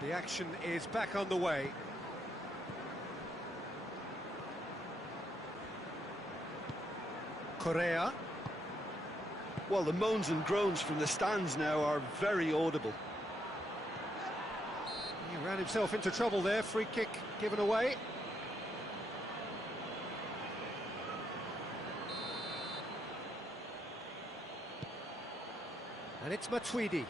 And the action is back underway. Correa. Well, the moans and groans from the stands now are very audible. He ran himself into trouble there, free kick given away. And it's Matuidi.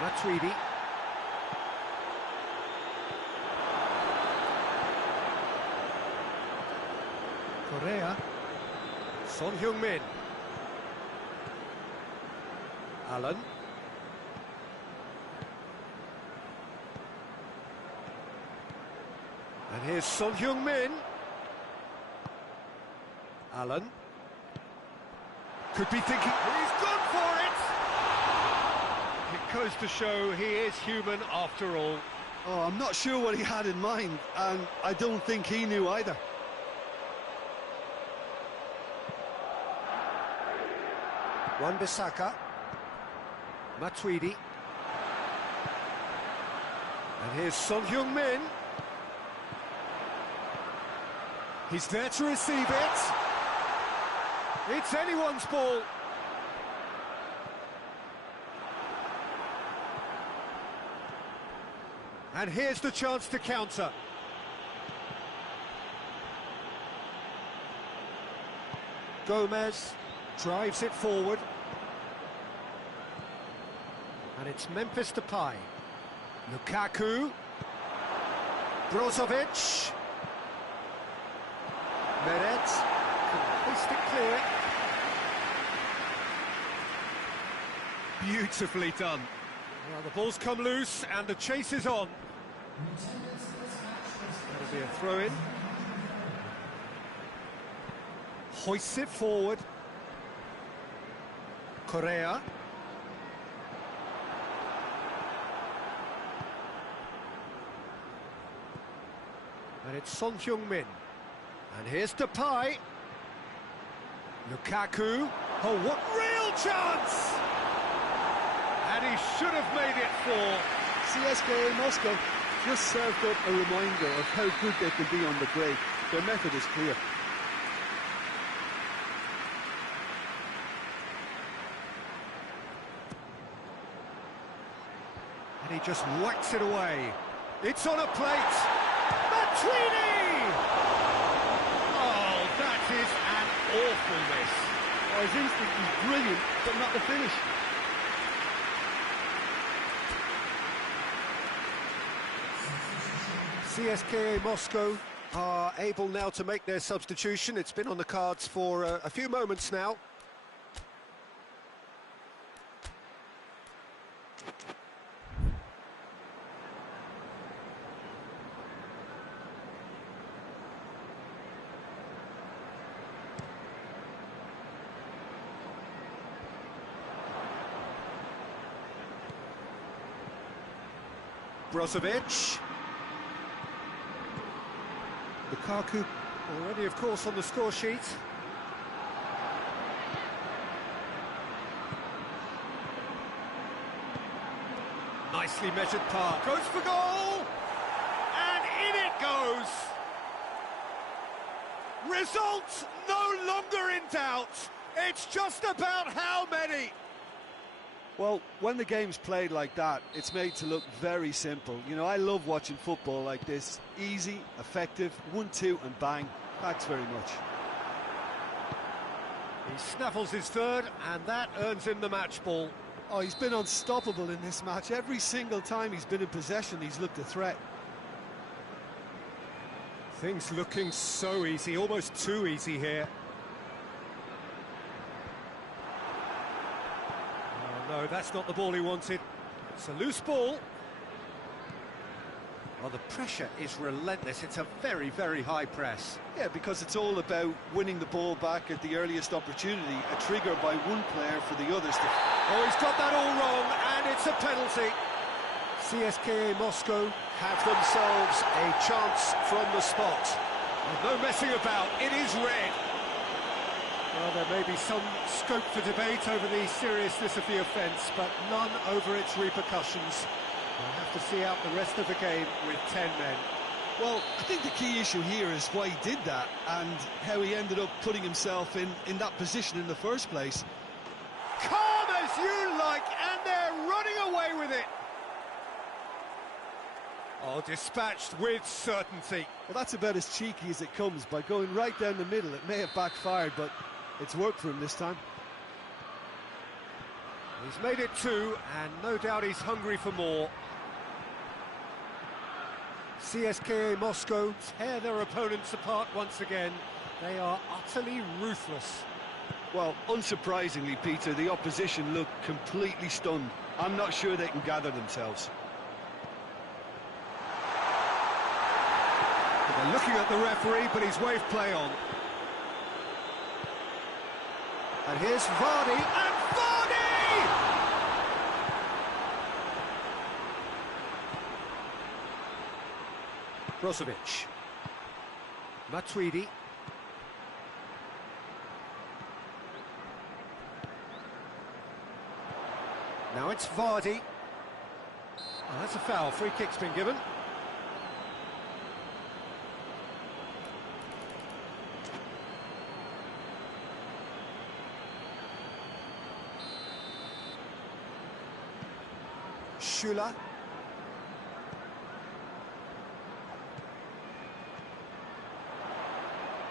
Matuidi. Correa. Son Heung-min. Allen. And here's Son Heung-min. Allen. Could be thinking, he's gone for it! It goes to show he is human after all. Oh, I'm not sure what he had in mind, and I don't think he knew either. Wan-Bissaka. Matuidi. And here's Son Heung-min. He's there to receive it. It's anyone's ball. And here's the chance to counter. Gomez drives it forward. And it's Memphis Depay. Lukaku. Brozovic. Meret can hoist it clear. Beautifully done. Well, the ball's come loose and the chase is on. That'll be a throw-in. Hoists it forward. Correa. And it's Son Heung-min. And here's Depay. Lukaku. Oh, what real chance! And he should have made it four. CSKA Moscow just served up a reminder of how good they can be on the break. Their method is clear. And he just whacks it away. It's on a plate. Matuidi! Oh, that is an awful miss. Oh, his instinct is brilliant, but not the finish. CSKA Moscow are able now to make their substitution. It's been on the cards for a few moments now. Brozovic. Lukaku already, of course, on the score sheet. Nicely measured pass. Goes for goal! And in it goes! Result no longer in doubt. It's just about how many. Well, when the game's played like that, it's made to look very simple. You know, I love watching football like this. Easy, effective, 1-2 and bang. Thanks very much. He snaffles his third, and that earns him the match ball. Oh, he's been unstoppable in this match. Every single time he's been in possession, he's looked a threat. Things looking so easy, almost too easy here. No, that's not the ball he wanted. It's a loose ball. Well, the pressure is relentless. It's a very, very high press. Yeah, because it's all about winning the ball back at the earliest opportunity, a trigger by one player for the others to... Oh, he's got that all wrong, and it's a penalty. CSKA Moscow have themselves a chance from the spot. No messing about, it is red. Well, there may be some scope for debate over the seriousness of the offence, but none over its repercussions. We'll have to see out the rest of the game with 10 men. Well, I think the key issue here is why he did that and how he ended up putting himself in that position in the first place. Calm as you like, and they're running away with it. Oh, dispatched with certainty. Well, that's about as cheeky as it comes. By going right down the middle, it may have backfired, but it's worked for him this time. He's made it 2, and no doubt he's hungry for more. CSKA Moscow tear their opponents apart once again. They are utterly ruthless. Well, unsurprisingly, Peter, the opposition look completely stunned. I'm not sure they can gather themselves. They're looking at the referee, but he's waved play on. And here's Vardy, and Vardy! Brozovic. Matuidi. Now it's Vardy. Oh, that's a foul. Free kick's been given. Schüller.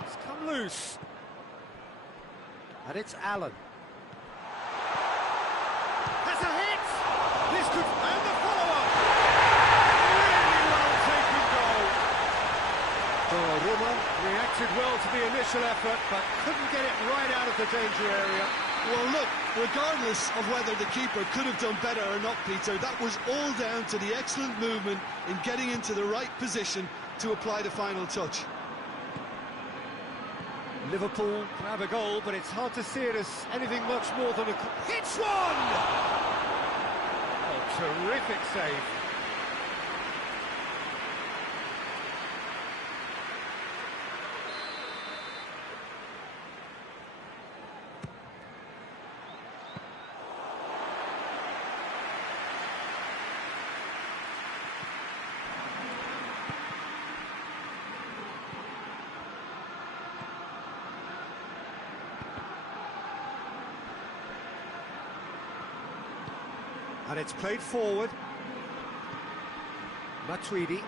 It's come loose. And it's Allen. Has a hit! This could... and the follow-up! Really well taken goal. Roma reacted well to the initial effort, but couldn't get it right out of the danger area. Well, look, regardless of whether the keeper could have done better or not, Peter, that was all down to the excellent movement in getting into the right position to apply the final touch. Liverpool grab a goal, but it's hard to see it as anything much more than a... Hits one! Oh, terrific save. And it's played forward. Matuidi.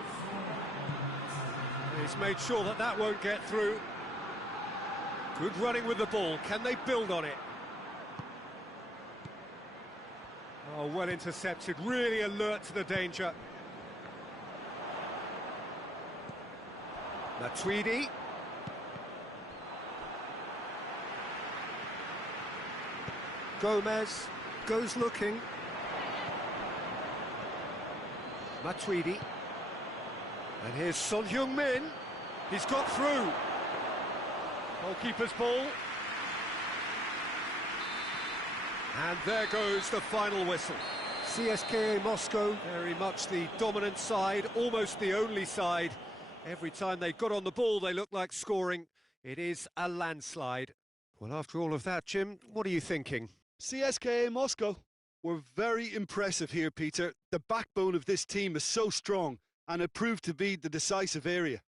He's made sure that that won't get through. Good running with the ball. Can they build on it? Oh, well intercepted. Really alert to the danger. Matuidi. Gomez goes looking. Matuidi. And here's Son Heung-min. He's got through. Goalkeeper's ball. And there goes the final whistle. CSKA Moscow, very much the dominant side, almost the only side. Every time they got on the ball, they looked like scoring. It is a landslide. Well, after all of that, Jim, what are you thinking? CSKA Moscow were very impressive here, Peter. The backbone of this team is so strong, and it proved to be the decisive area.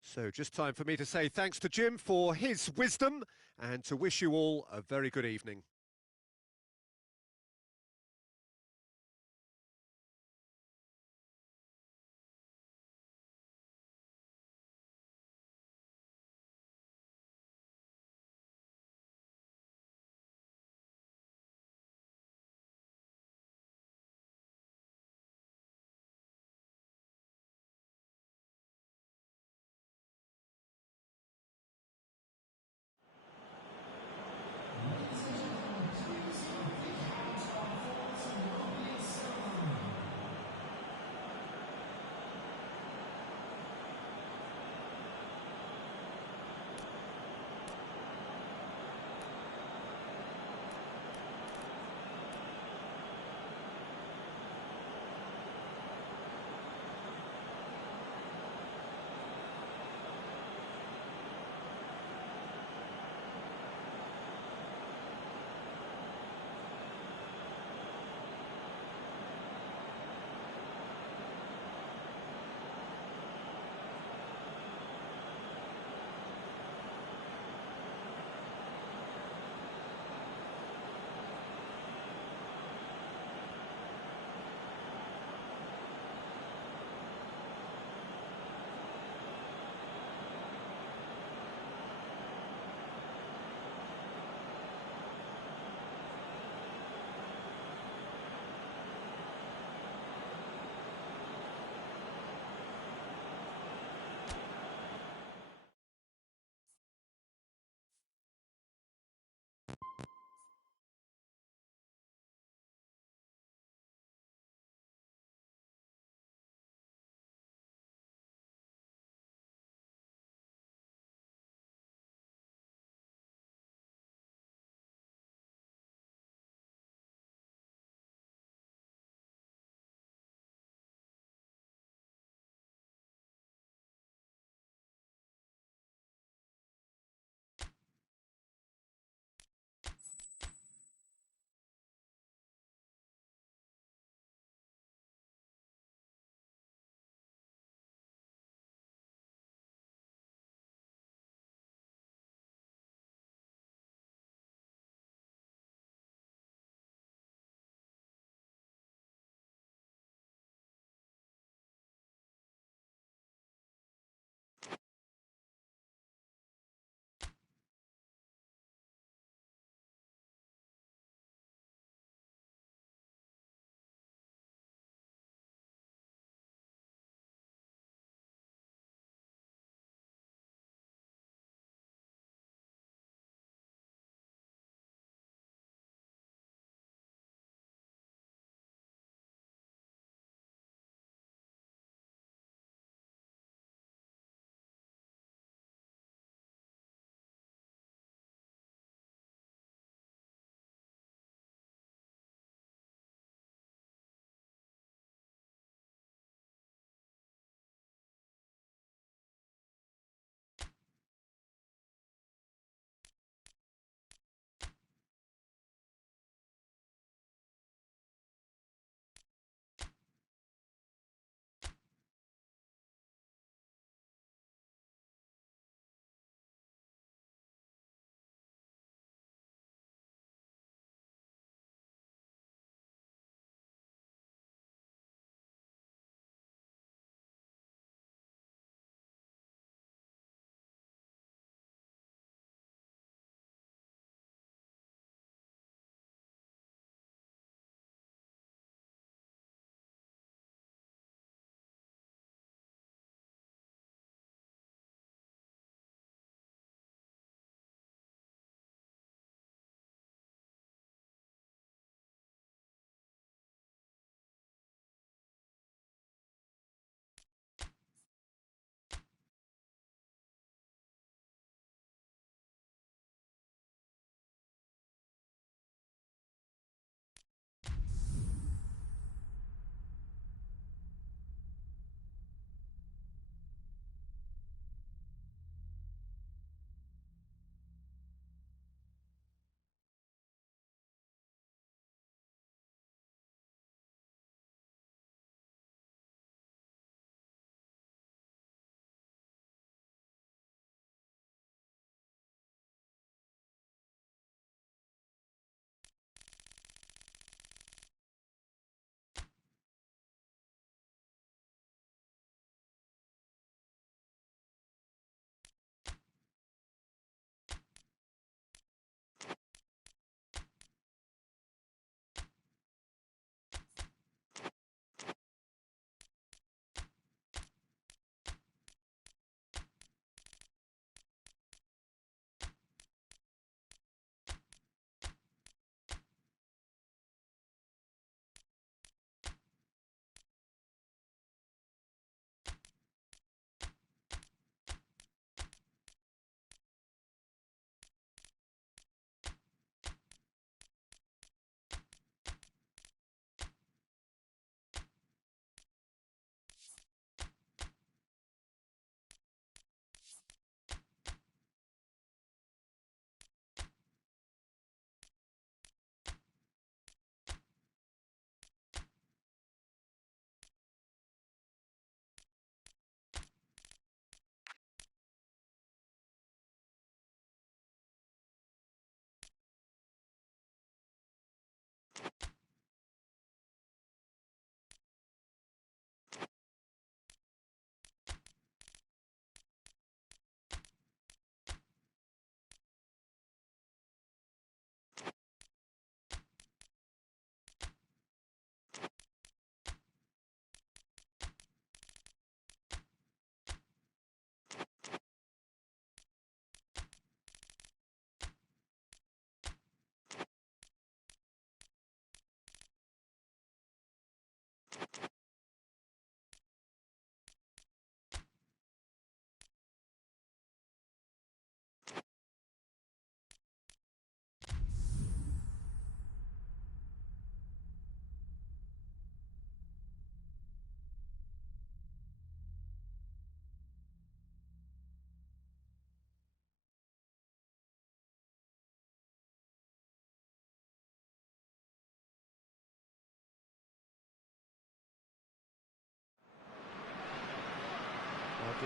So just time for me to say thanks to Jim for his wisdom and to wish you all a very good evening.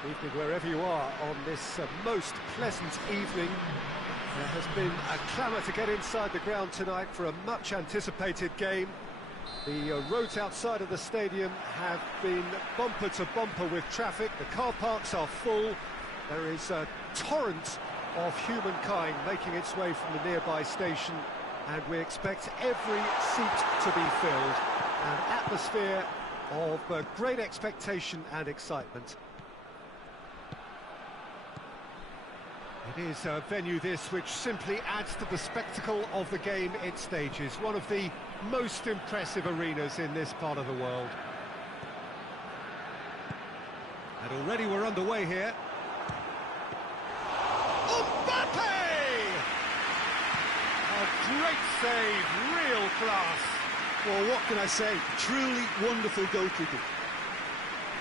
Evening wherever you are on this most pleasant evening. There has been a clamour to get inside the ground tonight for a much anticipated game. The roads outside of the stadium have been bumper to bumper with traffic. The car parks are full. There is a torrent of humankind making its way from the nearby station, and we expect every seat to be filled. An atmosphere of great expectation and excitement. It is a venue this which simply adds to the spectacle of the game it stages. One of the most impressive arenas in this part of the world. And already we're underway here. Mbappe! A great save, real class. Well, what can I say? Truly wonderful goalkeeping.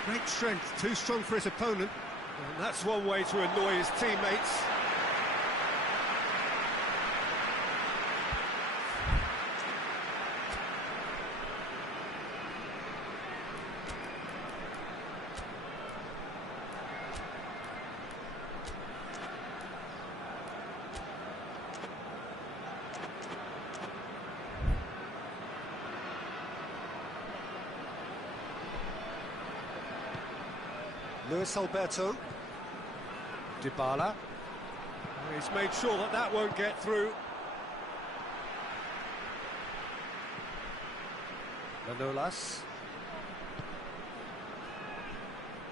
Great strength, too strong for his opponent. And that's one way to annoy his teammates. Luis Alberto. Dybala. He's made sure that that won't get through. Manolas.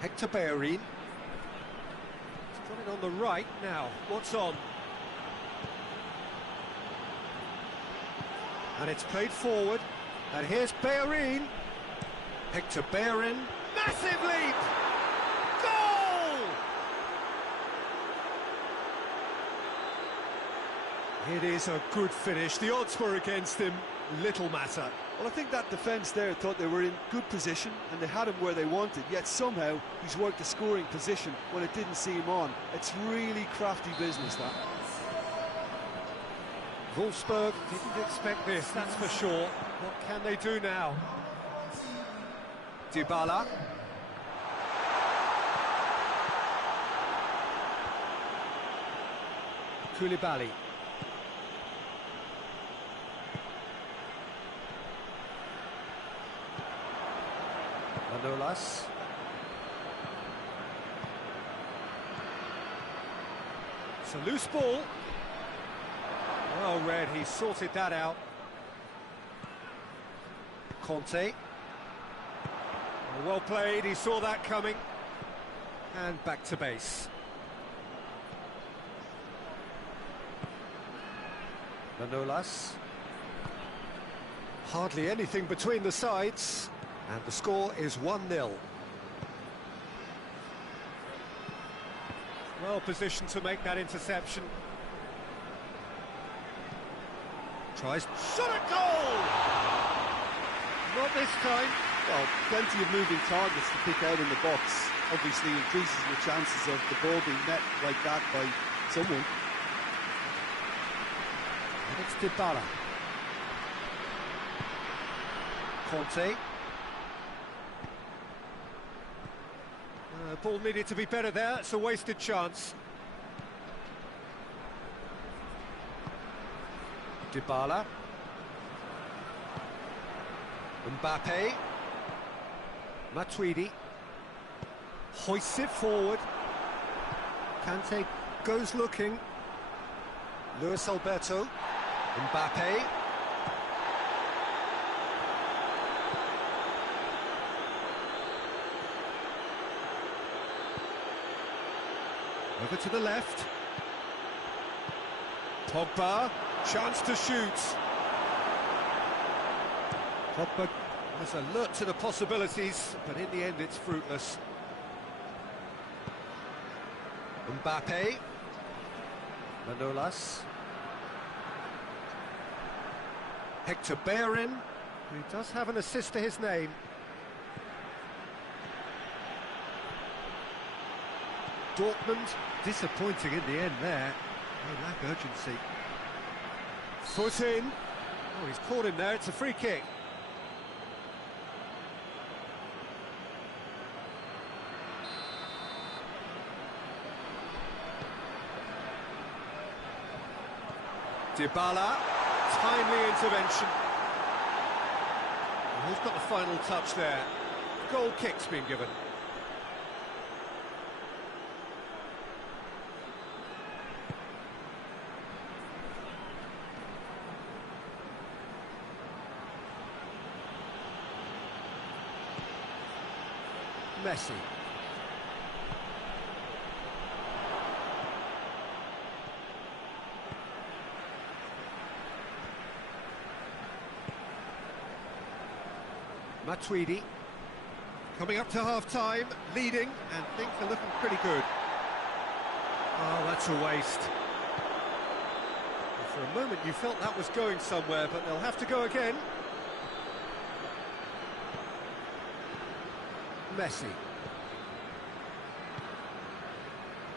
Hector Bellerin. He's got it on the right now. What's on? And it's played forward. And here's Bellerin. Hector Bellerin. Massive leap! It is a good finish. The odds were against him. Little matter. Well, I think that defence there thought they were in good position and they had him where they wanted, yet somehow he's worked a scoring position when it didn't seem on. It's really crafty business, that. Wolfsburg didn't expect this, that's for sure. What can they do now? Dybala. Koulibaly. Manolas. It's a loose ball. Well read, he sorted that out. Conte. Well played, he saw that coming. And back to base. Manolas. Hardly anything between the sides. And the score is 1-0. Well positioned to make that interception. Tries, shot at goal! Not this time. Well, plenty of moving targets to pick out in the box. Obviously increases the chances of the ball being met like that by someone. And it's Dybala. Conte. Ball needed to be better there, it's a wasted chance. Dybala. Mbappe. Matuidi. Hoists it forward. Kante goes looking. Luis Alberto. Mbappe. Over to the left. Pogba, chance to shoot. Pogba was alert to the possibilities, but in the end it's fruitless. Mbappe. Manolas. Hector Bellerin, who does have an assist to his name. Dortmund, disappointing in the end there. No lack urgency. Foot in. Oh, he's caught him there, it's a free kick. Dybala, timely intervention. And who's got the final touch there? Goal kick's been given. Messi. Matuidi coming up to half-time, leading, and things are looking pretty good. Oh, that's a waste. For a moment you felt that was going somewhere, but they'll have to go again. Messi.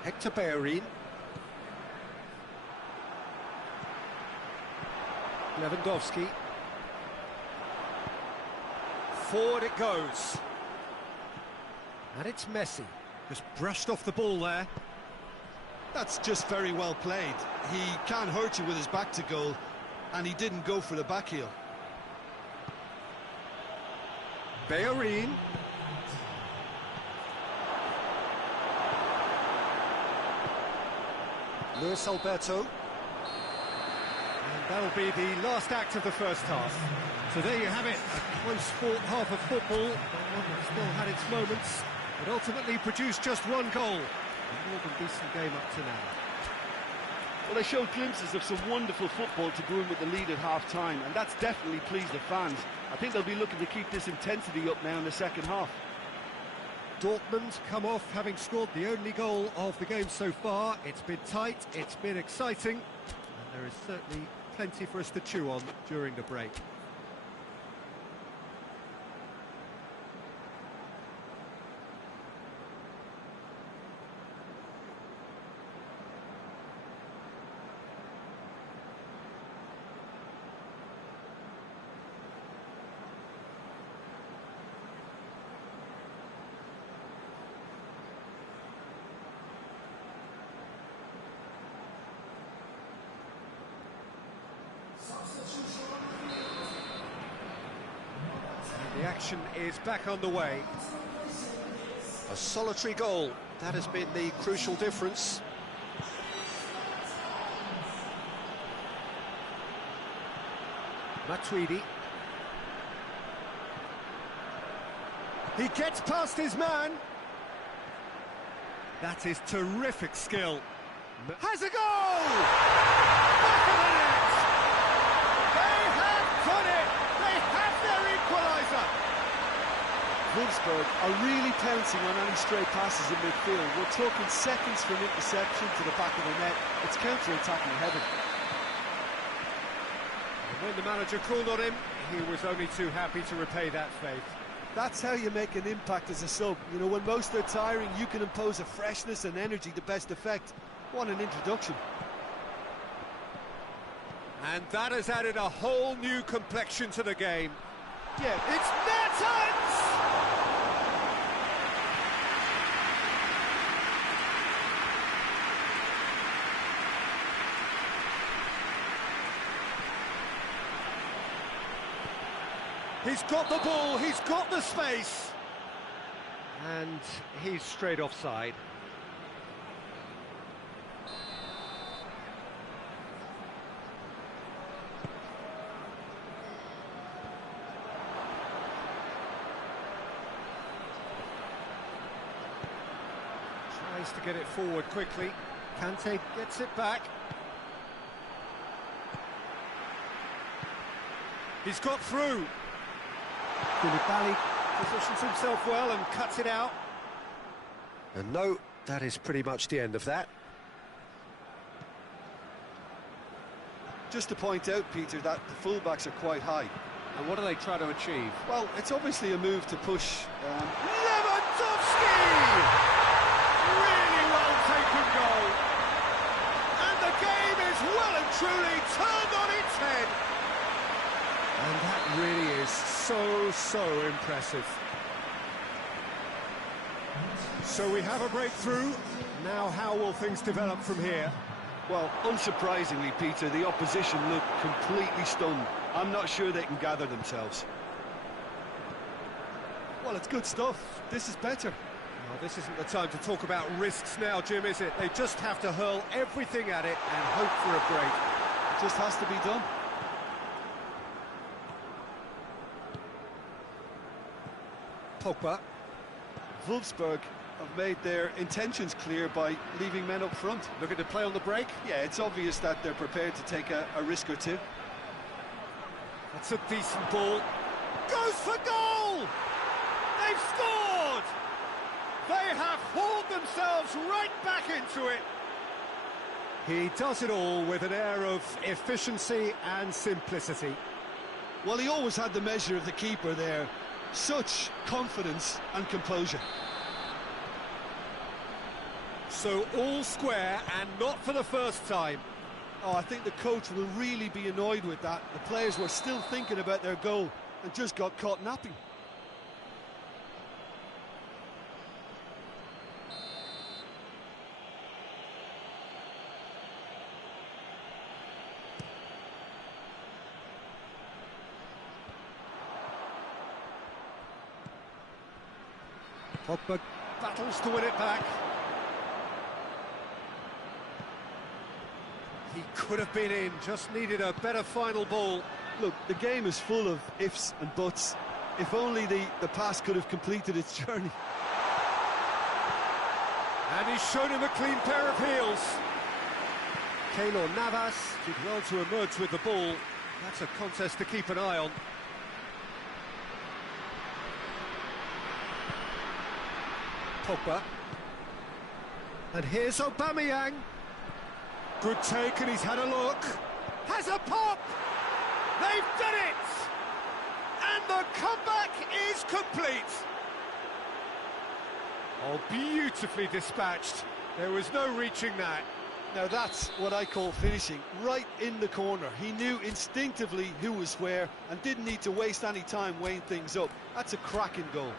Hector Bellerin. Lewandowski. Forward it goes. And it's Messi. Just brushed off the ball there. That's just very well played. He can't hurt you with his back to goal, and he didn't go for the back heel. Bellerin. Luis Alberto. And that'll be the last act of the first half. So there you have it, a close-fought half of football, but one that still had its moments, but ultimately produced just one goal. A more than decent game up to now. Well, they showed glimpses of some wonderful football to go in with the lead at half-time, and that's definitely pleased the fans. I think they'll be looking to keep this intensity up now in the second half. Dortmund come off having scored the only goal of the game so far. It's been tight, it's been exciting, and there is certainly plenty for us to chew on during the break. The action is back on the way. A solitary goal, that has been the crucial difference. Matuidi. He gets past his man. That is terrific skill. Has a goal! Back of the net! They have done it! They have their equaliser! Wolfsburg are really pouncing on any stray passes in midfield. We're talking seconds from interception to the back of the net. It's counter-attacking heaven. And when the manager called on him, he was only too happy to repay that faith. That's how you make an impact as a sub. You know, when most are tiring, you can impose a freshness and energy to best effect. What an introduction. And that has added a whole new complexion to the game. Yeah, It's their times! He's got the ball, he's got the space. And he's straight offside. Tries to get it forward quickly. Kante gets it back. He's got through. Koulibaly positions himself well and cuts it out. And no, that is pretty much the end of that. Just to point out, Peter, that the fullbacks are quite high. And what do they try to achieve? Well, it's obviously a move to push... Lewandowski! Really well taken goal. And the game is well and truly turned on its head. And that really is so impressive. So we have a breakthrough. Now how will things develop from here? Well, unsurprisingly, Peter, the opposition look completely stunned. I'm not sure they can gather themselves. Well, it's good stuff. This is better. Well, this isn't the time to talk about risks now, Jim, is it? They just have to hurl everything at it and hope for a break. It just has to be done. Pogba. Wolfsburg have made their intentions clear by leaving men up front. Looking to play on the break. Yeah, it's obvious that they're prepared to take a risk or two. That's a decent ball. Goes for goal! They've scored! They have hauled themselves right back into it. He does it all with an air of efficiency and simplicity. Well, he always had the measure of the keeper there. Such confidence and composure. So all square, and not for the first time. Oh, I think the coach will really be annoyed with that. The players were still thinking about their goal and just got caught napping. Pogba battles to win it back. He could have been in, just needed a better final ball. Look, the game is full of ifs and buts. If only the pass could have completed its journey. And he's shown him a clean pair of heels. Keylor Navas did well to emerge with the ball. That's a contest to keep an eye on. Pogba. And here's Aubameyang. Good take, and he's had a look. Has a pop! They've done it! And the comeback is complete. Oh, beautifully dispatched. There was no reaching that. Now that's what I call finishing, right in the corner. He knew instinctively who was where and didn't need to waste any time weighing things up. That's a cracking goal.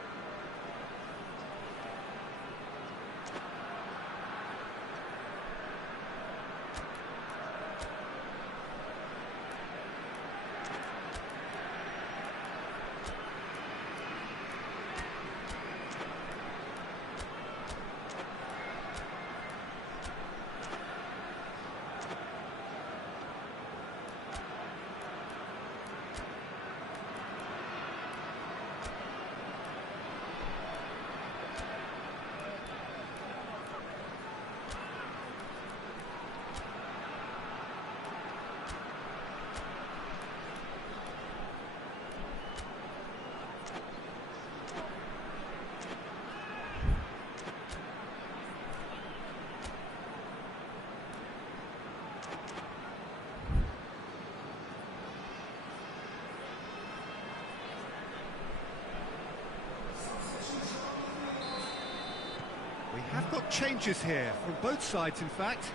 We have got changes here, from both sides in fact.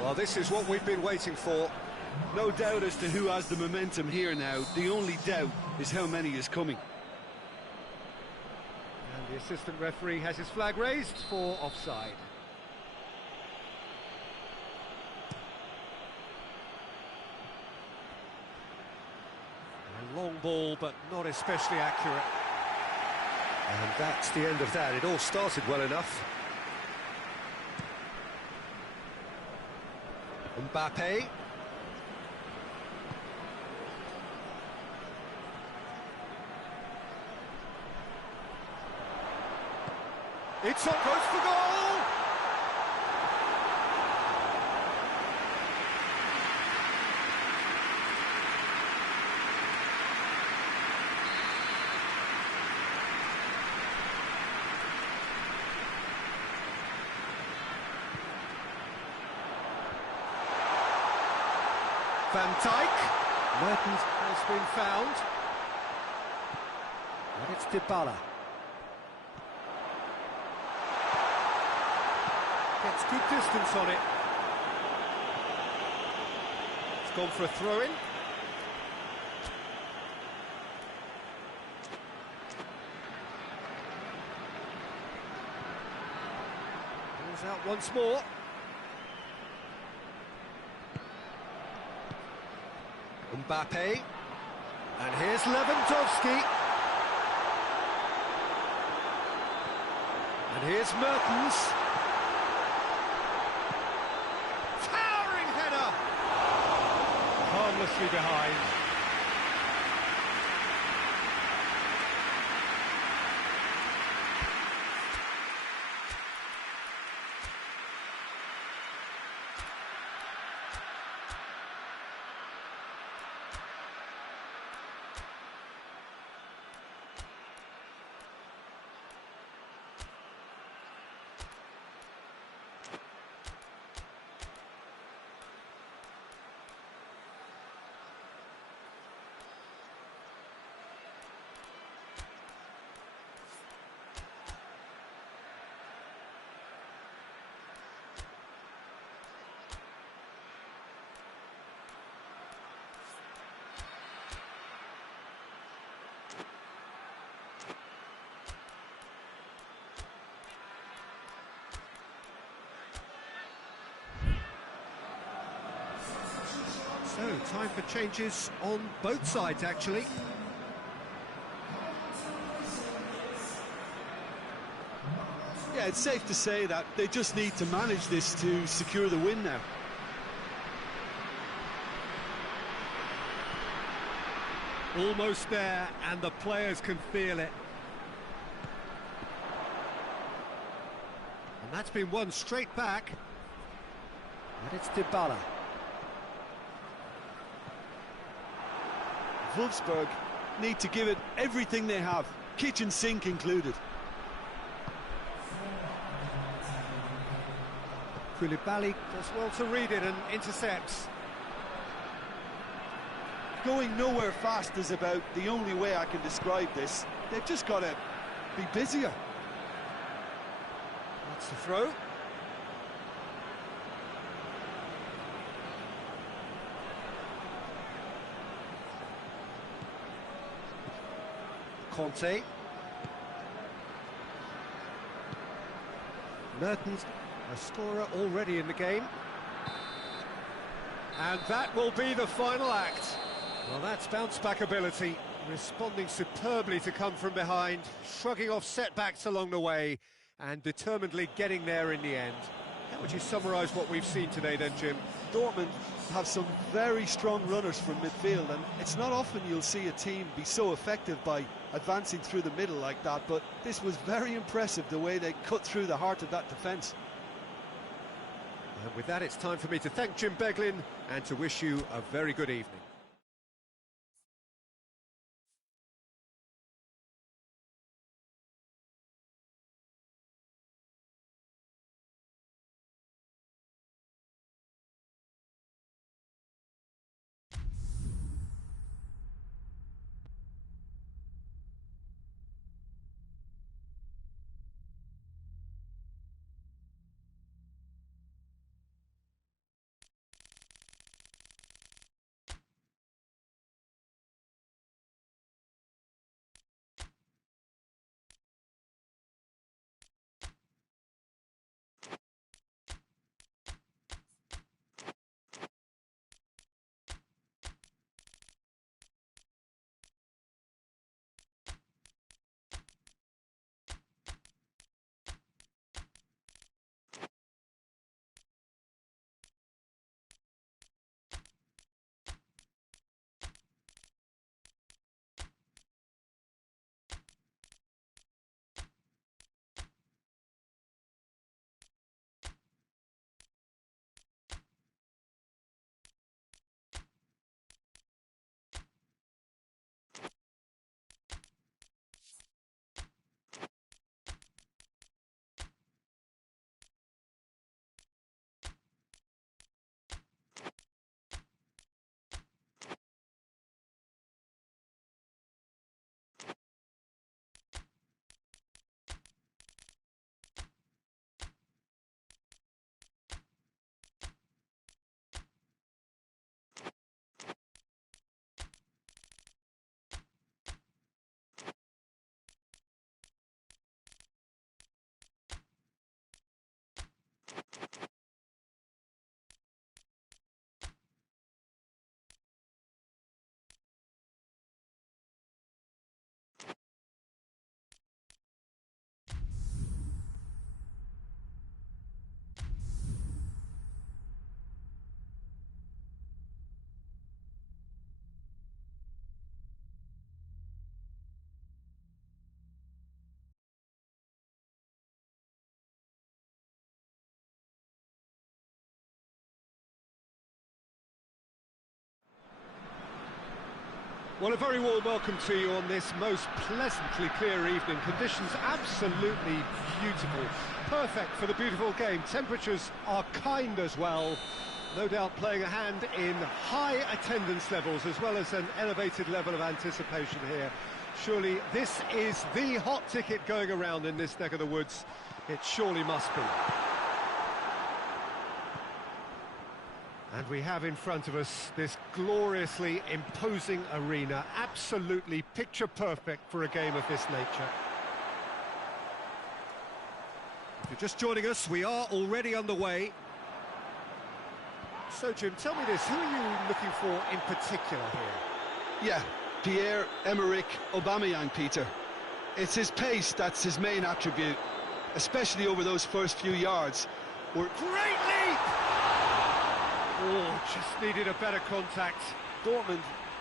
Well, this is what we've been waiting for. No doubt as to who has the momentum here now. The only doubt is how many is coming. And the assistant referee has his flag raised for offside. A long ball, but not especially accurate. And that's the end of that. It all started well enough. Mbappe. It's up, goes for goal! Van Dijk. Mertens has been found. And it's Dybala. Gets good distance on it. It's gone for a throw-in. Ball's out once more. Mbappe. And here's Lewandowski. And here's Mertens. Towering header! Harmlessly behind. So, time for changes on both sides, actually. Yeah, it's safe to say that they just need to manage this to secure the win now. Almost there, and the players can feel it. And that's been won straight back. And it's Dybala. Wolfsburg need to give it everything they have, kitchen sink included. Koulibaly does well to read it and intercepts. Going nowhere fast is about the only way I can describe this. They've just got to be busier. That's the throw. Conte. Mertens, a scorer already in the game. And that will be the final act. Well, that's bounce-back ability, responding superbly to come from behind, shrugging off setbacks along the way, and determinedly getting there in the end. How would you summarise what we've seen today then, Jim? Dortmund have some very strong runners from midfield, and it's not often you'll see a team be so effective by advancing through the middle like that, but this was very impressive, the way they cut through the heart of that defence. And with that, it's time for me to thank Jim Beglin and to wish you a very good evening. Well, a very warm welcome to you on this most pleasantly clear evening. Conditions absolutely beautiful. Perfect for the beautiful game. Temperatures are kind as well. No doubt playing a hand in high attendance levels as well as an elevated level of anticipation here. Surely this is the hot ticket going around in this neck of the woods. It surely must be. And we have in front of us this gloriously imposing arena, absolutely picture perfect for a game of this nature. If you're just joining us, we are already underway. So, Jim, tell me this, who are you looking for in particular here? Yeah, Pierre-Emerick Aubameyang, Peter. It's his pace that's his main attribute, especially over those first few yards. Great leap! Oh, just needed a better contact. Dortmund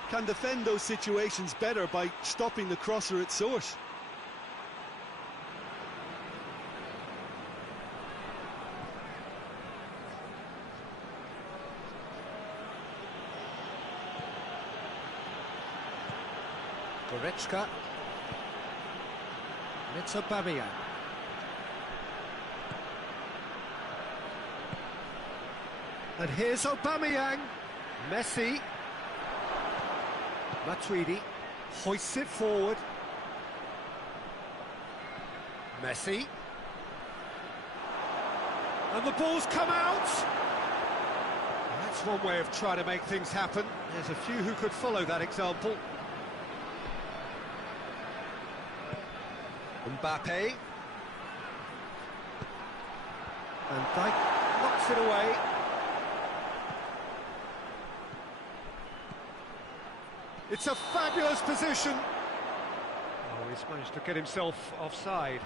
can defend those situations better by stopping the crosser at source. Goretzka. And it's Aubameyang. And here's Aubameyang. Messi. Matuidi hoists it forward. Messi. And the ball's come out. That's one way of trying to make things happen. There's a few who could follow that example. Mbappe. And Dijk knocks it away. It's a fabulous position. Oh, he's managed to get himself offside.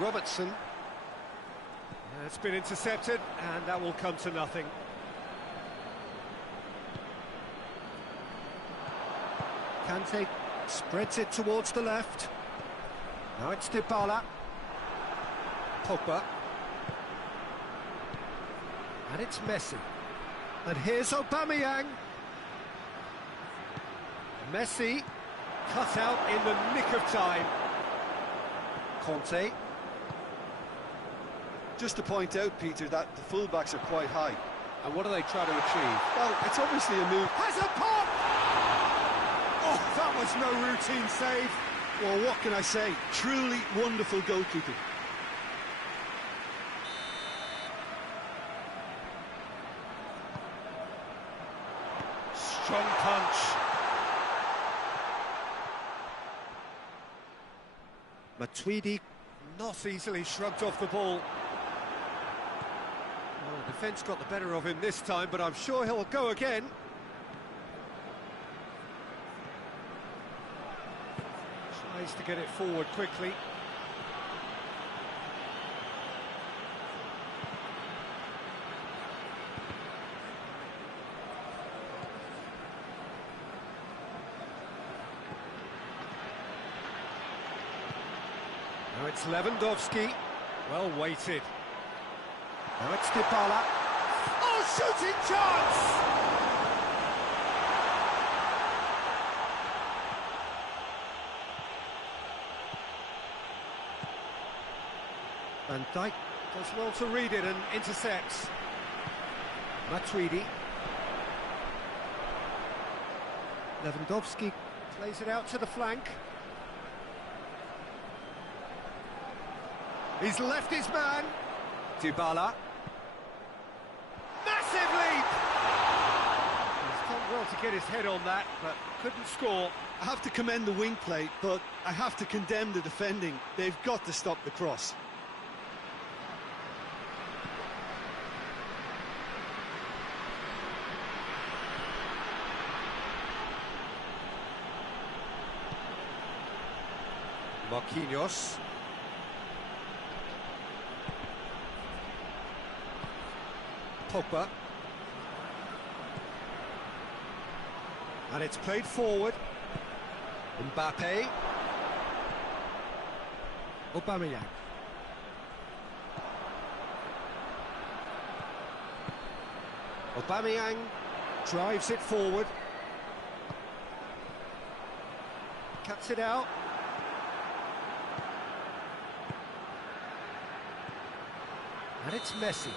Robertson. It's been intercepted, and that will come to nothing. Kante spreads it towards the left. Now it's Dybala. Pogba. And it's Messi. And here's Aubameyang. Messi cut out in the nick of time. Conte. Just to point out, Peter, that the fullbacks are quite high. And what are they trying to achieve? Well, it's obviously a move. Has a pop! Oh, that was no routine save. Well, what can I say? Truly wonderful goalkeeping. Strong punch. Matuidi not easily shrugged off the ball. Well, the defence got the better of him this time, but I'm sure he'll go again. Tries to get it forward quickly. Now it's Lewandowski, well weighted. Now it's Dybala. Oh, shooting chance! And Dijk does well to read it and intercepts. Matuidi. Lewandowski plays it out to the flank. He's left his man. Dybala. Massive leap! He's done well to get his head on that, but couldn't score. I have to commend the wing play, but I have to condemn the defending. They've got to stop the cross. Marquinhos. Pogba. And it's played forward. Mbappe. Aubameyang. Aubameyang drives it forward. Cuts it out. And it's Messi.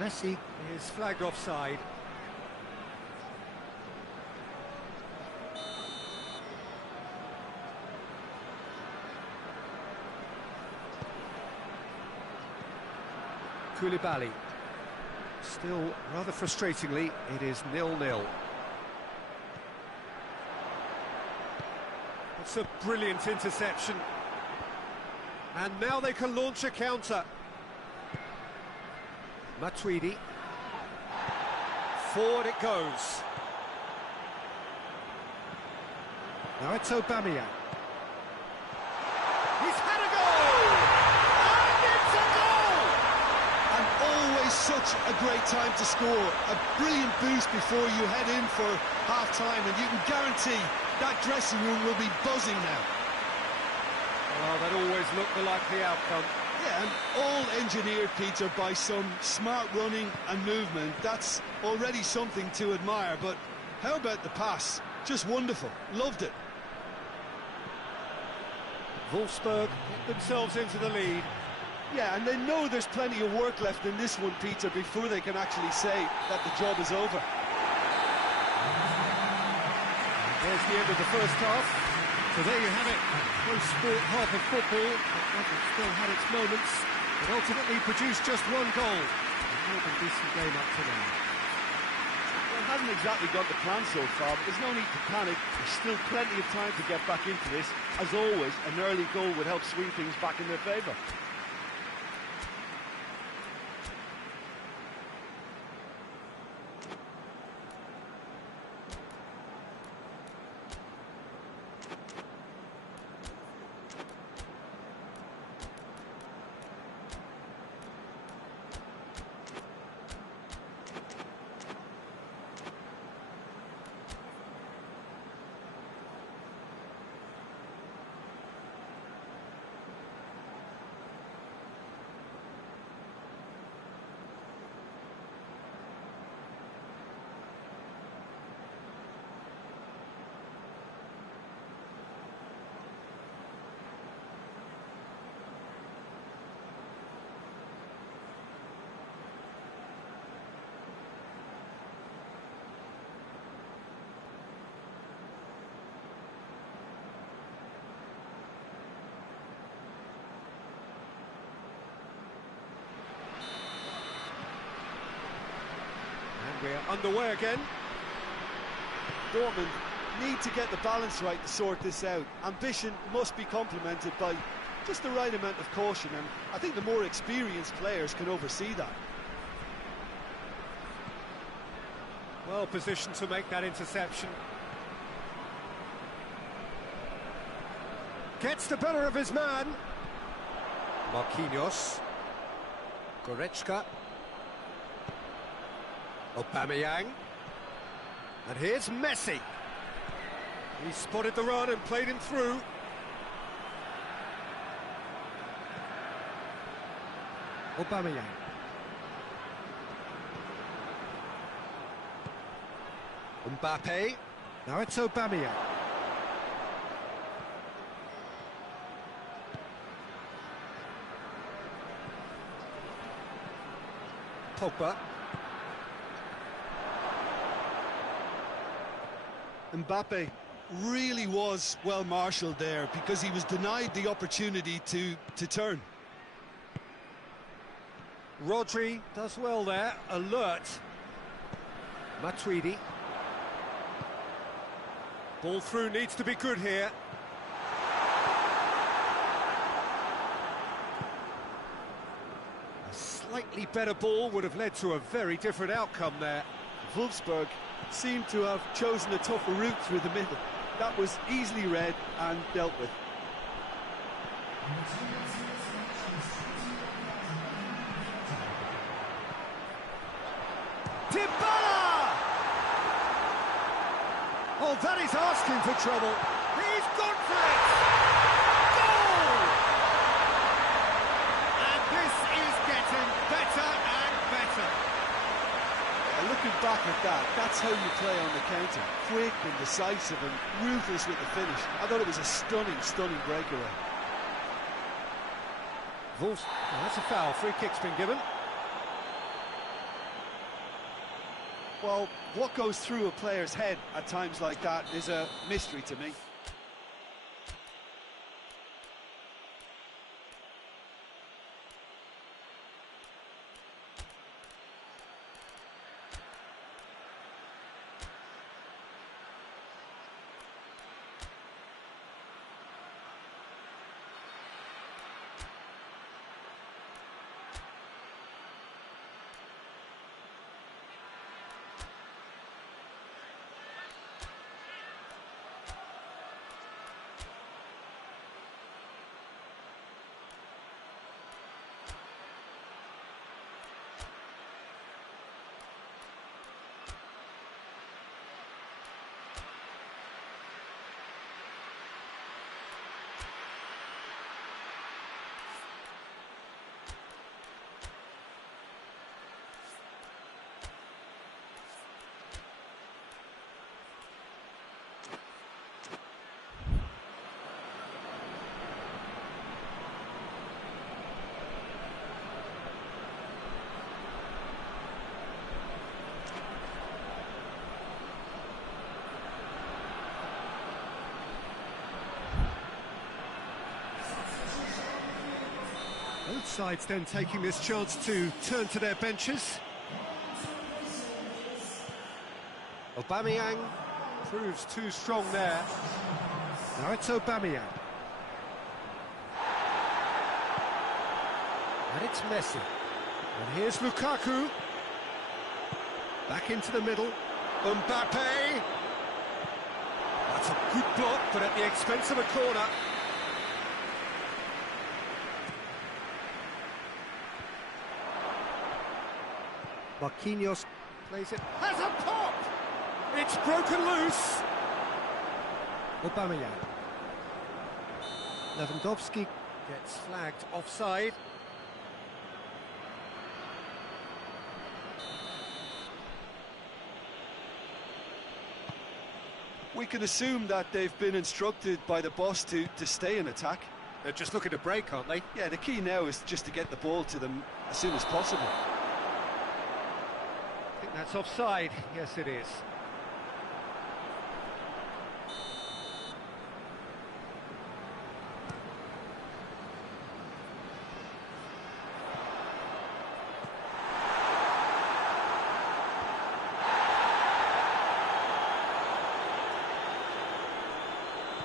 Messi is flagged offside. Koulibaly. Still, rather frustratingly, it is 0-0. That's a brilliant interception. And now they can launch a counter. Matuidi. Forward it goes. Now it's Aubameyang. He's had a goal! And it's a goal! And always such a great time to score. A brilliant boost before you head in for half-time, and you can guarantee that dressing room will be buzzing now. Well, that always looked the likely outcome. Yeah, and all engineered, Peter, by some smart running and movement. That's already something to admire, but how about the pass? Just wonderful. Loved it. Wolfsburg get themselves into the lead. Yeah, and they know there's plenty of work left in this one, Peter, before they can actually say that the job is over. There's the end of the first half. So there you have it, a close sport half of football, but still had its moments, but ultimately produced just one goal. A more than decent game up to now. Well, it hasn't exactly got the plan so far, but there's no need to panic. There's still plenty of time to get back into this. As always, an early goal would help swing things back in their favour. We're underway again. Dortmund need to get the balance right to sort this out. Ambition must be complemented by just the right amount of caution, and I think the more experienced players can oversee that. Well positioned to make that interception. Gets the better of his man. Marquinhos. Goretzka. Aubameyang. And here's Messi. He spotted the run and played him through. Aubameyang. Mbappe. Now it's Aubameyang. Pogba. Mbappe really was well marshalled there because he was denied the opportunity to turn. Rodri does well there, alert. Matuidi. Ball through needs to be good here. A slightly better ball would have led to a very different outcome there. Wolfsburg seemed to have chosen a tougher route through the middle. That was easily read and dealt with. Oh, that is asking for trouble. He's gone for it! Goal! back at that. That's how you play on the counter. Quick and decisive and ruthless with the finish. I thought it was a stunning breakaway. Wolves, that's a foul. Free kick's been given. Well, what goes through a player's head at times like that is a mystery to me. Both sides then taking this chance to turn to their benches. Aubameyang proves too strong there. Now it's Aubameyang. And it's Messi. And here's Lukaku. Back into the middle. Mbappe. That's a good block, but at the expense of a corner. Marquinhos plays it, has a pop! It's broken loose! Aubameyang. Lewandowski gets flagged offside. We can assume that they've been instructed by the boss to stay in attack. They're just looking to break, aren't they? Yeah, the key now is just to get the ball to them as soon as possible. I think that's offside. Yes, it is.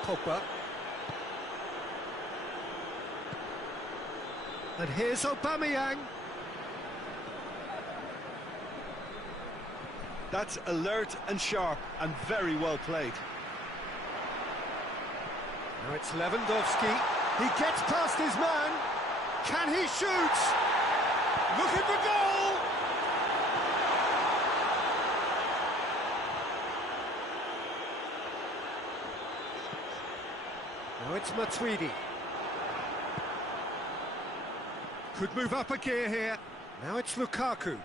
Pogba. And here's Aubameyang. That's alert and sharp and very well played. Now it's Lewandowski. He gets past his man. Can he shoot? Looking for goal! Now it's Matuidi. Could move up a gear here. Now it's Lukaku.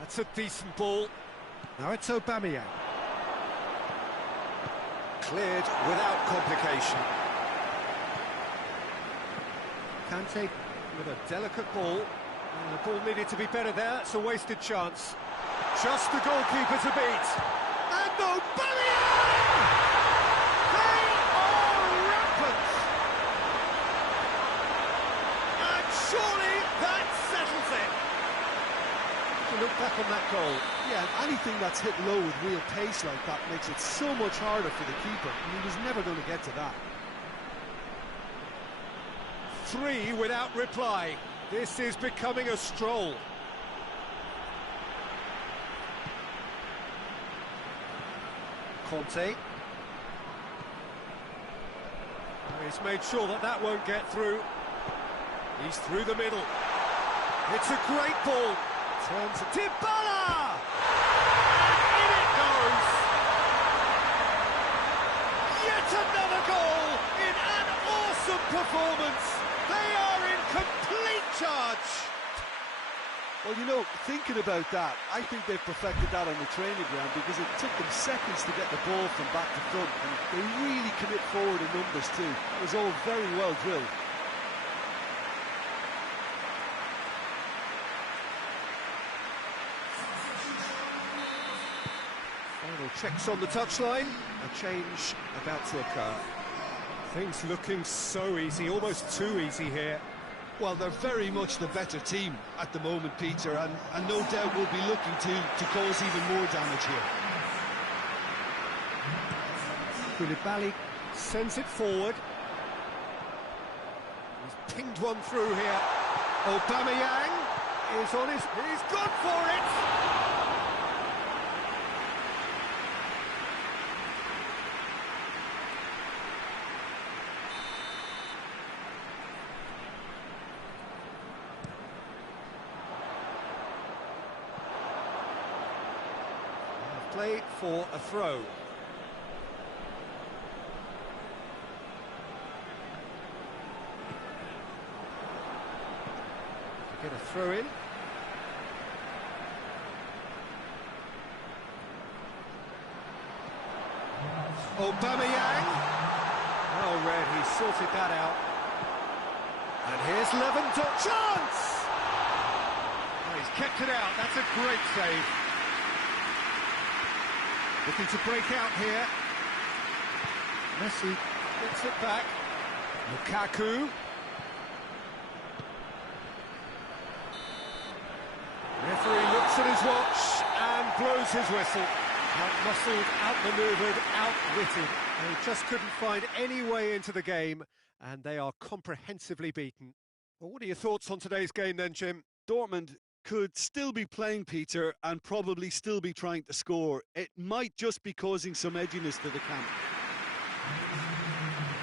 That's a decent ball. Now it's Aubameyang. Cleared without complication. Kante with a delicate ball. And the ball needed to be better there. That's a wasted chance. Just the goalkeeper to beat. And Aubameyang! They are rampant! And surely that settles it. Look back on that goal. Yeah, anything that's hit low with real pace like that makes it so much harder for the keeper, and he was never going to get to that. 3 without reply. This is becoming a stroll. Conte. He's made sure that that won't get through. He's through the middle. It's a great ball. Turns Dybala! And in it goes! Yet another goal in an awesome performance! They are in complete charge! Well, you know, thinking about that, I think they've perfected that on the training ground because it took them seconds to get the ball from back to front, and they really commit forward in numbers too. It was all very well drilled. Final checks on the touchline. A change about to occur. Things looking so easy, almost too easy here. Well, they're very much the better team at the moment, Peter, and no doubt will be looking to cause even more damage here. Koulibaly sends it forward. He's pinged one through here. Aubameyang is on his... He's gone for it! Play for a throw. Get a throw in. Aubameyang. Well read, he sorted that out. And here's Lewandowski. Chance! Oh, he's kept it out, that's a great save. Looking to break out here. Messi gets it back. Lukaku. Referee looks at his watch and blows his whistle. Out-muscled, outmaneuvered, outwitted. They just couldn't find any way into the game, and they are comprehensively beaten. Well, what are your thoughts on today's game then, Jim? Dortmund could still be playing, Peter, and probably still be trying to score. It might just be causing some edginess to the camp.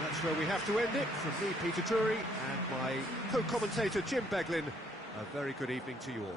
That's where we have to end it. From me, Peter Drury, and my co-commentator, Jim Beglin, a very good evening to you all.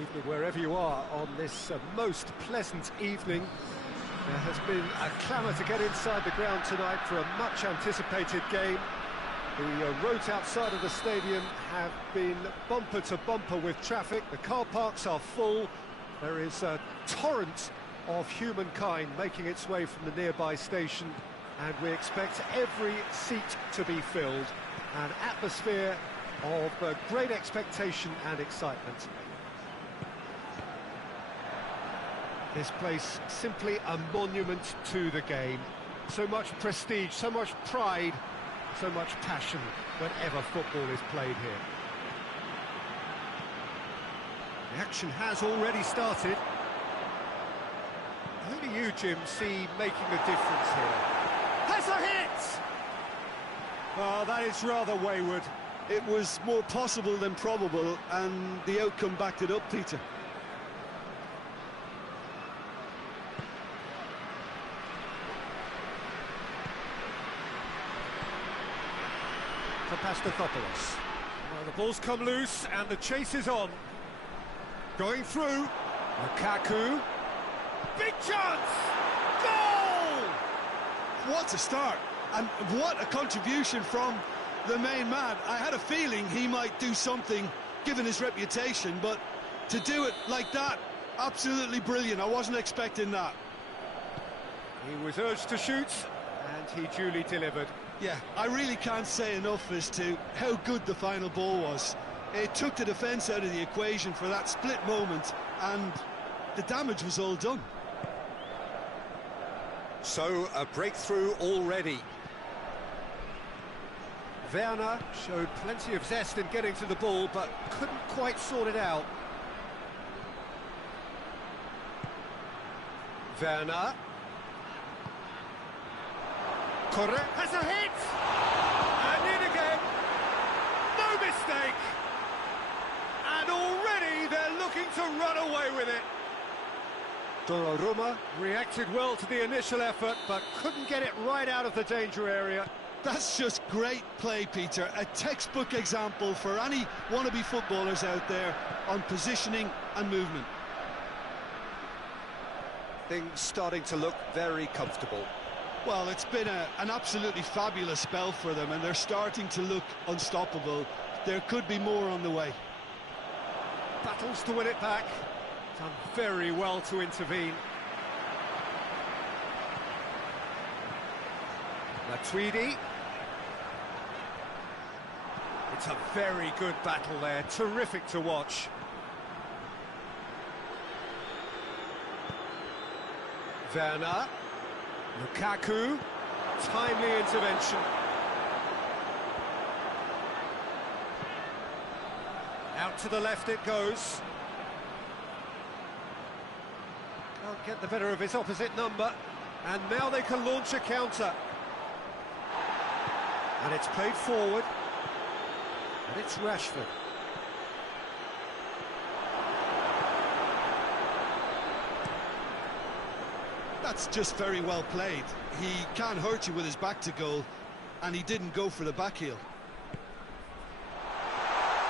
Evening, wherever you are on this most pleasant evening. There has been a clamour to get inside the ground tonight for a much-anticipated game. The roads outside of the stadium have been bumper to bumper with traffic. The car parks are full. There is a torrent of humankind making its way from the nearby station, and we expect every seat to be filled. An atmosphere of great expectation and excitement. This place simply a monument to the game. So much prestige, so much pride, so much passion whenever football is played here. The action has already started. Who do you, Jim, see making a difference here? Has a hit! Oh, that is rather wayward. It was more possible than probable, and the outcome backed it up, Peter. Papastathopoulos. Well, the ball's come loose and the chase is on. Going through. Lukaku. Big chance! Goal! What a start, and what a contribution from the main man. I had a feeling he might do something, given his reputation, but to do it like that, absolutely brilliant. I wasn't expecting that. He was urged to shoot, and he duly delivered. Yeah, I really can't say enough as to how good the final ball was. It took the defence out of the equation for that split moment, and the damage was all done. So, a breakthrough already. Werner showed plenty of zest in getting to the ball, but couldn't quite sort it out. Werner. Corre has a hit! And in again! No mistake! And already they're looking to run away with it. Donnarumma reacted well to the initial effort, but couldn't get it right out of the danger area. That's just great play, Peter. A textbook example for any wannabe footballers out there on positioning and movement. Things starting to look very comfortable. Well, it's been an absolutely fabulous spell for them, and they're starting to look unstoppable. There could be more on the way. Battles to win it back. Done very well to intervene. Matuidi. It's a very good battle there. Terrific to watch. Werner. Lukaku, timely intervention. Out to the left it goes. Can't get the better of his opposite number. And now they can launch a counter. And it's played forward. And it's Rashford. That's just very well played. He can't hurt you with his back to goal, and he didn't go for the back heel.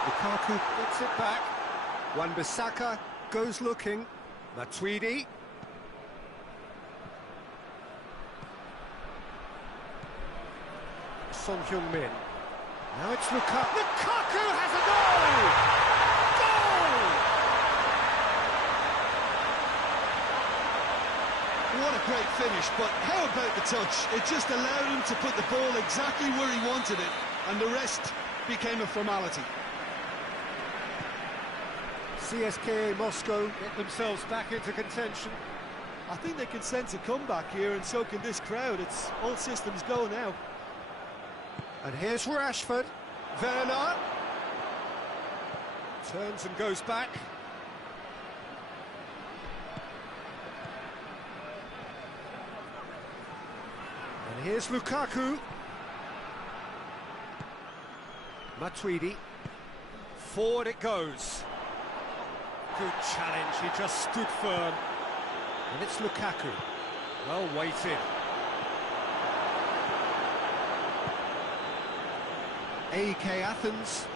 Lukaku gets it back. Wan-Bissaka goes looking. Matuidi. Son Heung-min. Now it's Lukaku. Lukaku has a goal! What a great finish, but how about the touch? It just allowed him to put the ball exactly where he wanted it, and the rest became a formality. CSKA Moscow get themselves back into contention. I think they can sense a comeback here, and so can this crowd. It's all systems go now. And here's Rashford. Werner. Turns and goes back. And here's Lukaku. Matuidi. Forward it goes. Good challenge, he just stood firm. And it's Lukaku. Well weighted. AEK Athens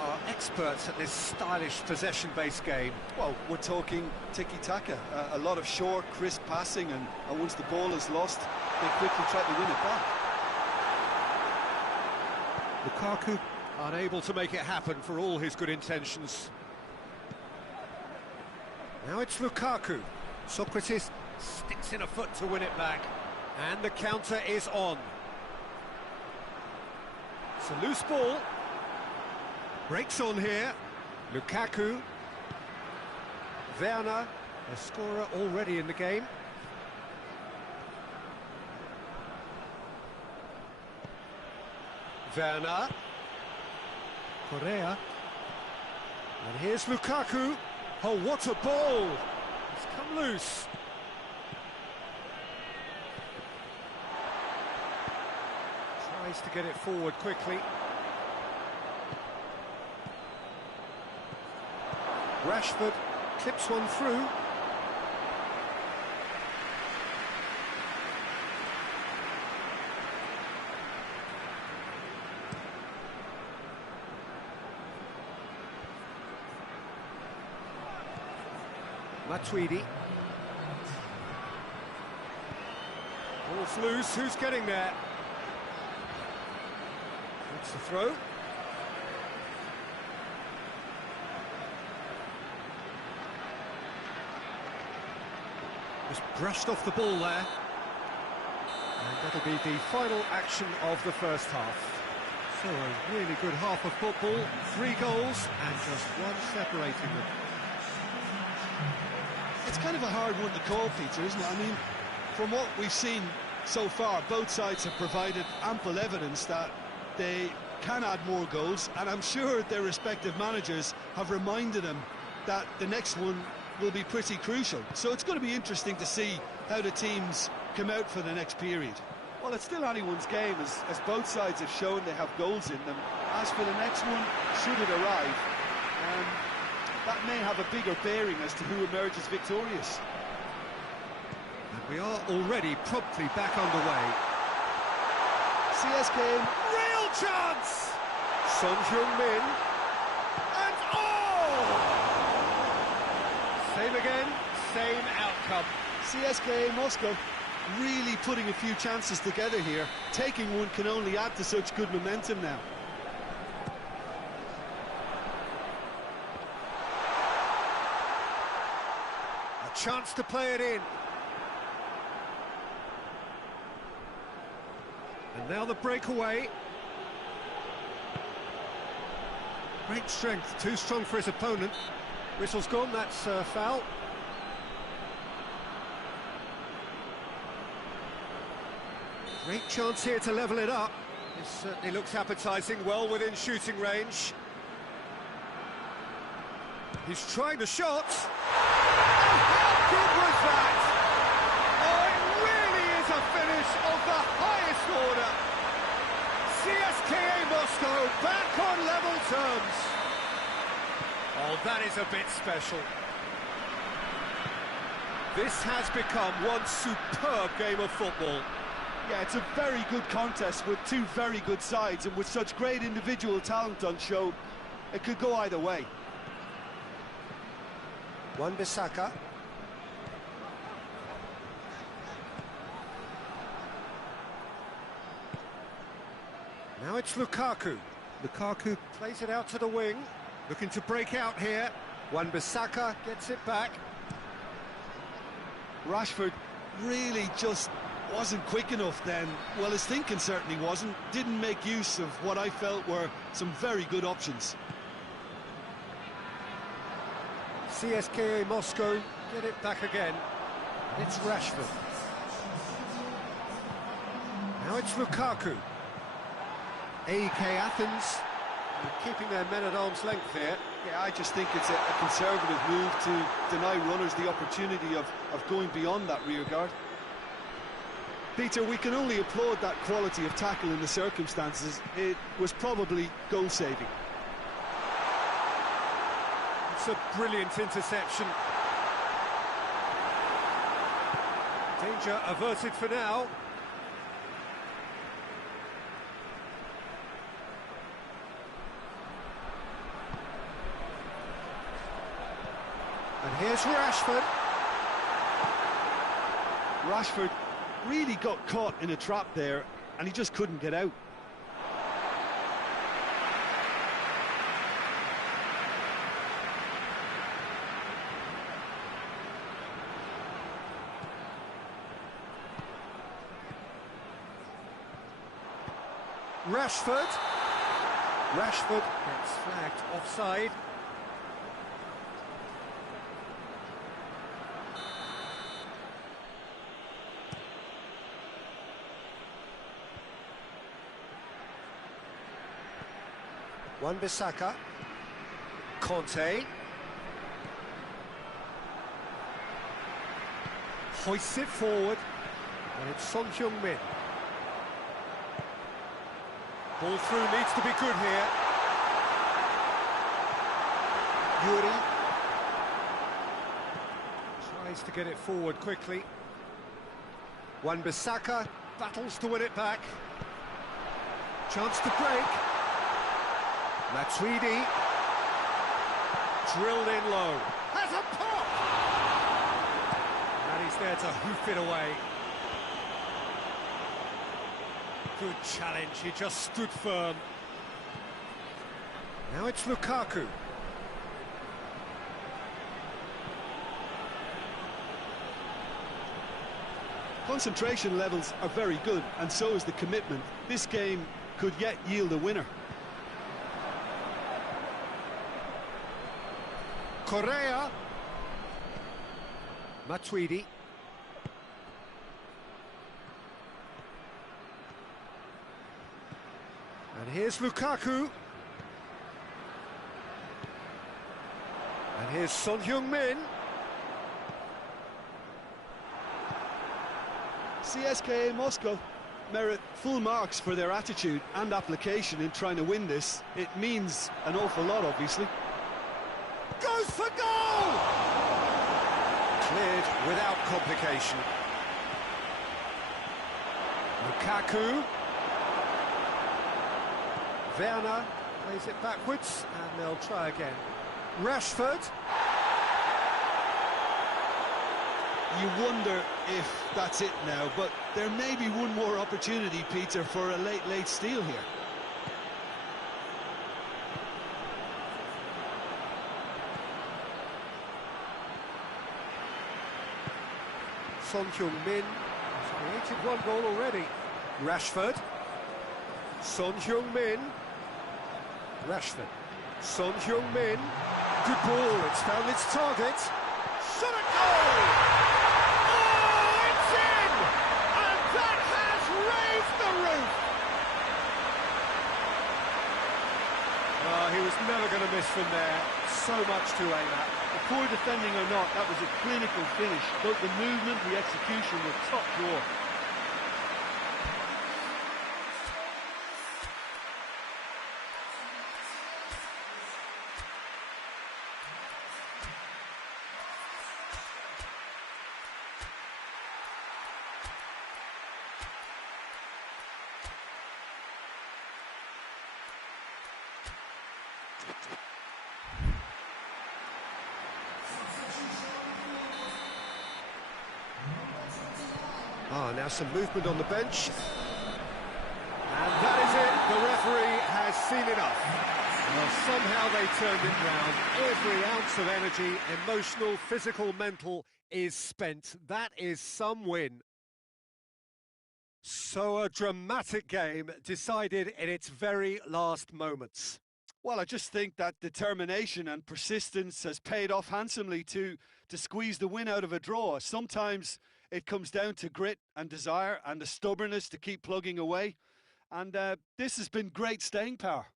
are experts at this stylish possession-based game. Well, we're talking tiki-taka, a lot of short, crisp passing, and once the ball is lost, they quickly try to win it back. Lukaku unable to make it happen for all his good intentions. Now it's Lukaku. Socrates sticks in a foot to win it back. And the counter is on. It's a loose ball. Breaks on here. Lukaku. Werner, a scorer already in the game. Werner. Correa. And here's Lukaku. Oh, what a ball! It's come loose. Tries to get it forward quickly. Rashford clips one through. Matuidi. Ball's loose, who's getting there? It's the throw. Just brushed off the ball there. And that'll be the final action of the first half. So a really good half of football, 3 goals and just one separating them. It's kind of a hard one to call, Peter, isn't it? I mean, from what we've seen so far, both sides have provided ample evidence that they can add more goals, and I'm sure their respective managers have reminded them that the next one will be pretty crucial. So it's going to be interesting to see how the teams come out for the next period. Well, it's still anyone's game, as both sides have shown they have goals in them. As for the next one, should it arrive, that may have a bigger bearing as to who emerges victorious. And we are already promptly back underway. CSK, Real chance! Son Heung-min. And same again, same outcome. CSK Moscow really putting a few chances together here. Taking one can only add to such good momentum now. A chance to play it in. And now the breakaway. Great strength, too strong for his opponent. Whistle's gone, that's foul. Great chance here to level it up. This certainly looks appetising, well within shooting range. He's trying the shot. And how good was that? Oh, it really is a finish of the highest order. CSKA Moscow back on level terms. Oh, that is a bit special. This has become one superb game of football. Yeah, it's a very good contest with two very good sides, and with such great individual talent on show, it could go either way. Wan-Bissaka. Now it's Lukaku. Lukaku plays it out to the wing, looking to break out here. Wan-Bissaka gets it back. Rashford really just wasn't quick enough then. Well, his thinking certainly wasn't. Didn't make use of what I felt were some very good options. CSKA Moscow get it back again. It's Rashford. Now it's Lukaku. AEK Athens keeping their men at arm's length here. Yeah, I just think it's a conservative move to deny runners the opportunity of going beyond that rear guard. Peter, we can only applaud that quality of tackle in the circumstances. It was probably goal-saving. It's a brilliant interception. Danger averted for now. And here's Rashford. Rashford really got caught in a trap there, and he just couldn't get out. Rashford gets flagged offside. Wan-Bissaka, Conte, hoists it forward, and it's Son Heung-min. Ball through needs to be good here. Yuri tries to get it forward quickly. Wan-Bissaka battles to win it back. Chance to break. Matuidi drilled in low. Has a pop! And he's there to hoof it away. Good challenge, he just stood firm. Now it's Lukaku. Concentration levels are very good, and so is the commitment. This game could yet yield a winner. Correa. Matuidi. And here's Lukaku. And here's Son Heung-min. CSKA Moscow merit full marks for their attitude and application in trying to win this. It means an awful lot, obviously. Goes for goal! Cleared without complication. Lukaku. Werner plays it backwards, and they'll try again. Rashford. You wonder if that's it now, but there may be one more opportunity, Peter, for a late steal here. Son Heung-min has created one goal already. Rashford. Son Heung-min. Rashford. Son Heung-min. Good ball, it's found its target. Shot at goal! Oh, it's in! And that has raised the roof! Oh, he was never going to miss from there. So much to aim at. The poor defending or not, that was a clinical finish. Both the movement, the execution were top drawer. Now some movement on the bench. And that is it. The referee has seen enough. Well, somehow they turned it round. Every ounce of energy, emotional, physical, mental, is spent. That is some win. So a dramatic game decided in its very last moments. Well, I just think that determination and persistence has paid off handsomely to squeeze the win out of a draw. Sometimes it comes down to grit and desire and the stubbornness to keep plugging away. And this has been great staying power.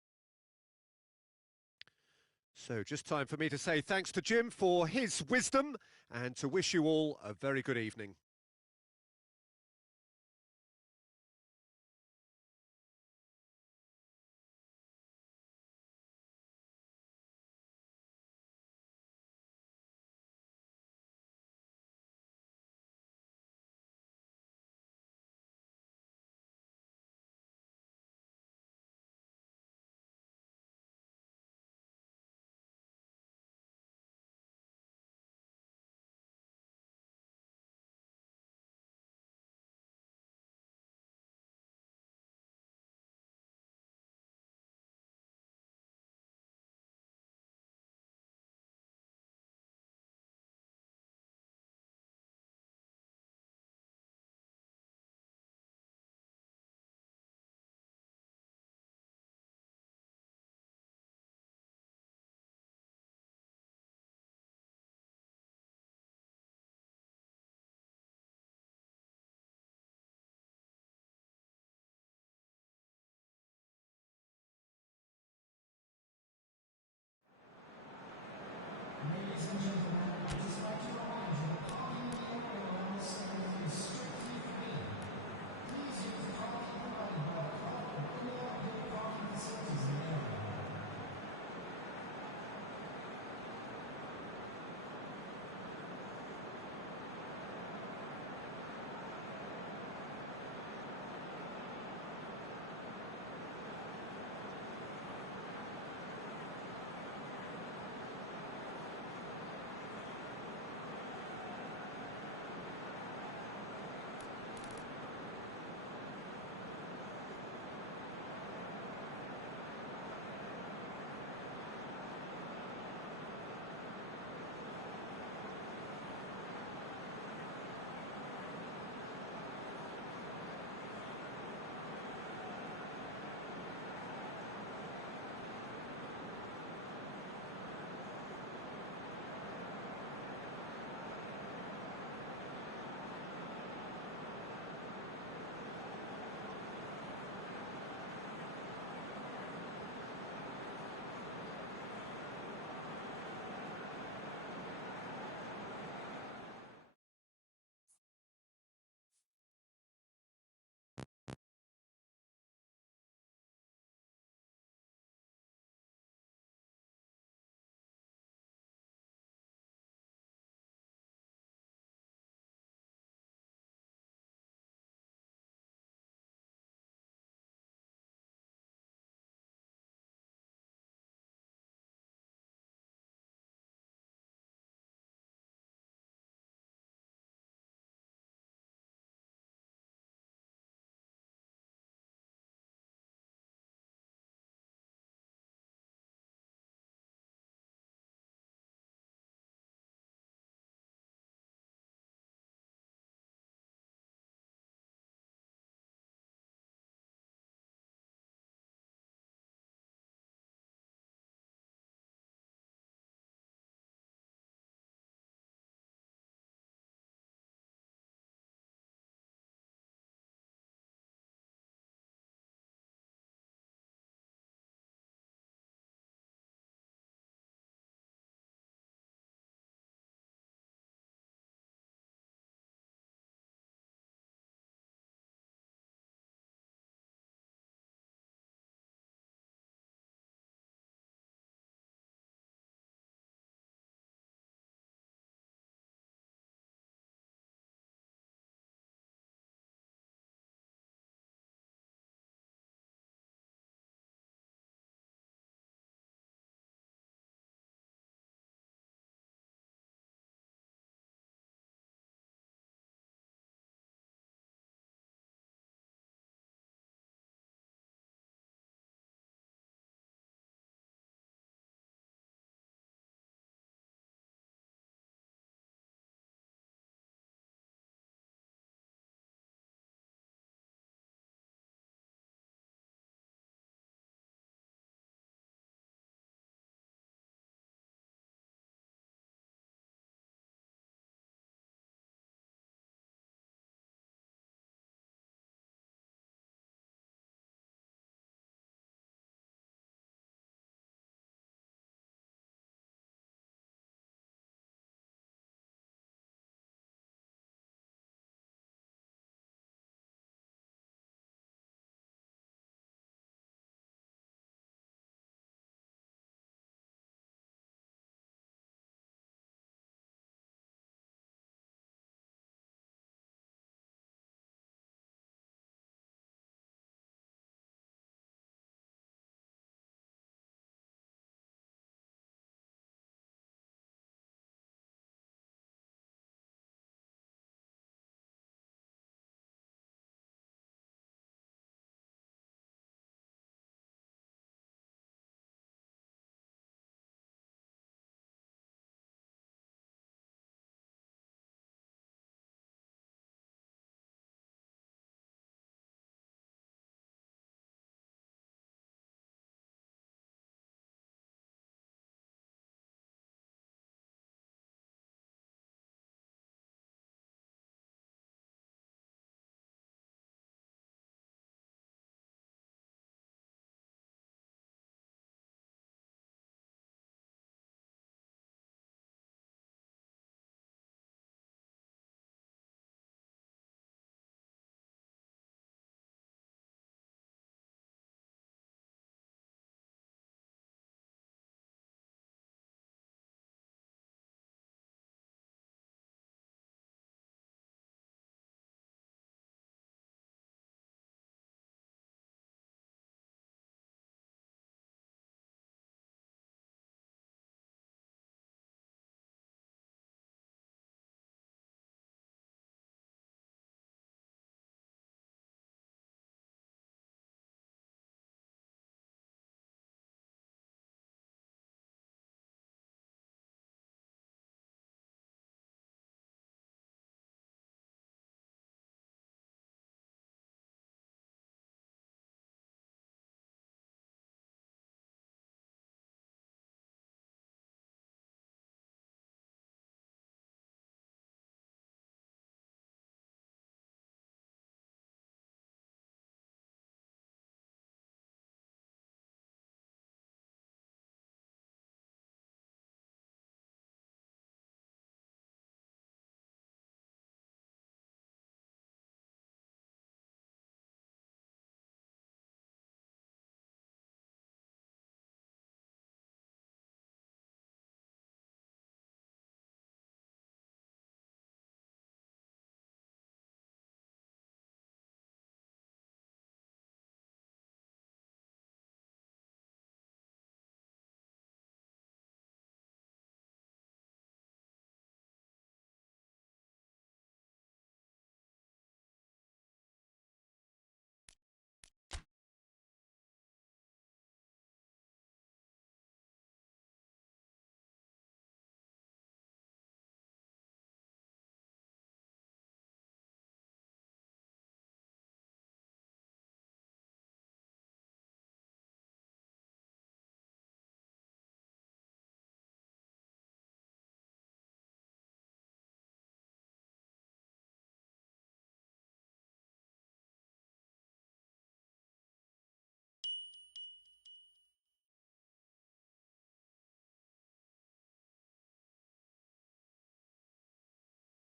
So just time for me to say thanks to Jim for his wisdom and to wish you all a very good evening.